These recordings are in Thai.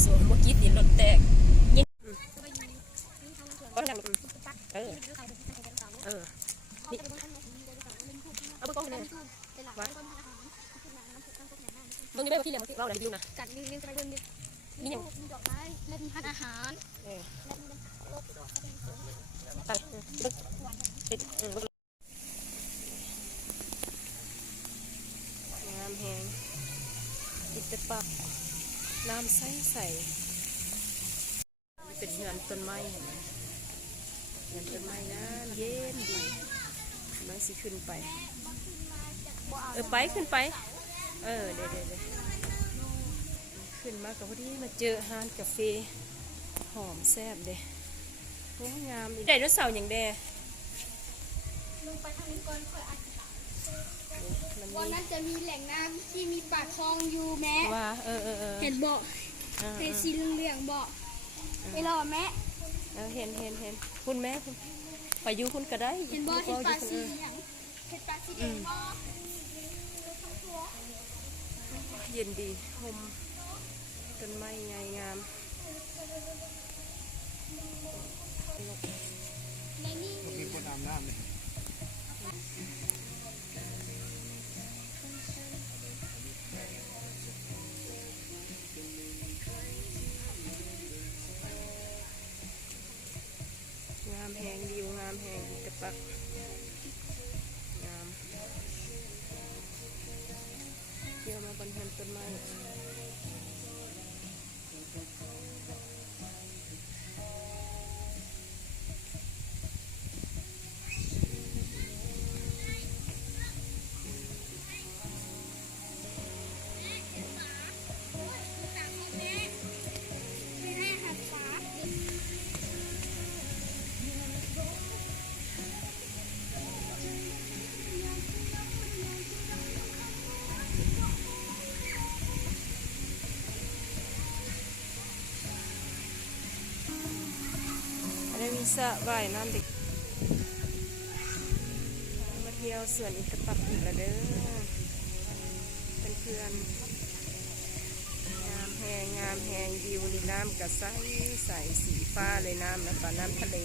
โซเมื่อกี้ตีรถแตกยิงก็ทำนี่เอาไปกล้องเลยว่ามึงจะได้มาที่เรียนมาที่เราอะไรดูนะจัดรีวิวกระดุมนี่ยังดอกไม้เล่นพันอาหารไปงามแหงติดแต่ปักน้ำใสเป็นเหือนต้นไม้เห็นไหมเหือนต้นไม้นะเย็นดีมันสิขึ้นไปไปขึ้นไปเดี๋ยวขึ้นมากับพอดีมาเจอร้านกาแฟหอมแซ่บเด้โอ้งามไดโนเสาร์อย่างแดลงไปทางนี้ก่อนค่อยอัดวันนั้นจะมีแหล่งน้ำที่มีปากคลองอยู่แม่ว่าเห็นบ่เป็นสีเหลืองบ่ไปรอแม่เห็นคุณแม่คุณไปอยู่คุณก็ได้เห็นบ่เห็นปลาสีอย่างเห็นปลาสีแดงบ่เย็นดีหอมต้นไม้ใหญ่งามมีคนอาบน้ำเลยงามแหงวิวงามแหงกระปักงามเกี่ยวมาบนเฮือนต้นไม้มีสระว่ายน้ำเด็กมาเที่ยวสวนอินทปักอีกแล้วเด้อเป็นเพื่อนงามแหงวิวนี่น้ำกระใสสีฟ้าเลยน้ำนะป่าน้ำทะเล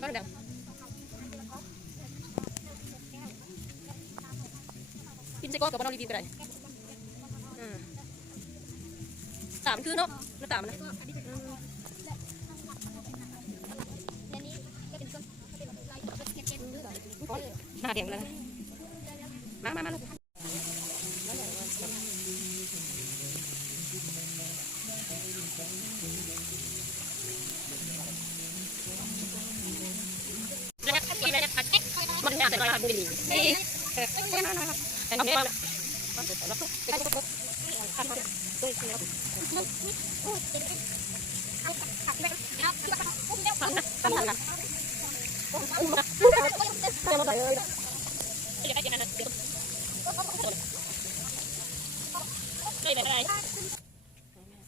ก็ดังกินใจก้อนกับบ้านเรารีวิวไปไหนตามคือเนาะแล้วตามนะหน้าแดงเลยมาลูกมันหน้าแต่เราดูดีแต่ทำได้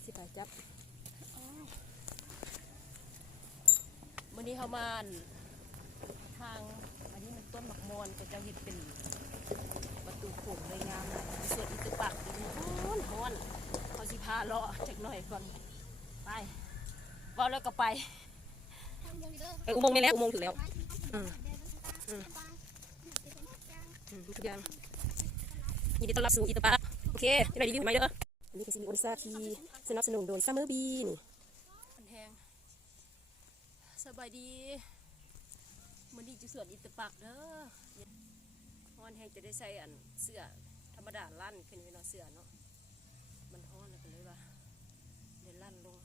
สิไปจับวันนี้เขามาทางอันนี้มันต้นหมักมอนก็จะเห็นเป็นประตูโขงเลยงามส่วนอีตุปักฮ้อนเขาสิพาเลาะจากหน่อยก่อนไปว่าแล้วก็ไปอุโมงค์นี่แล้วอุโมงค์ถึงแล้วทุกอย่างยินดีต้อนรับสู่อีตุปักโอเคจะได้รีวิวไหมเด้ออันนี้เป็นซีรีส์โอริซาที่สนับสนุนโดยซัมเมอร์บีนี่แห้งสบายดีมันดีจุดส่วนอิตปักเด้อฮ้อนแห้งจะได้ใส่อันเสื้อธรรมดาลั่นขึ้นไปเนาะเสื้อเนาะมันฮ้อนเลยก็เลยว่าเดี๋ยวลั่นลง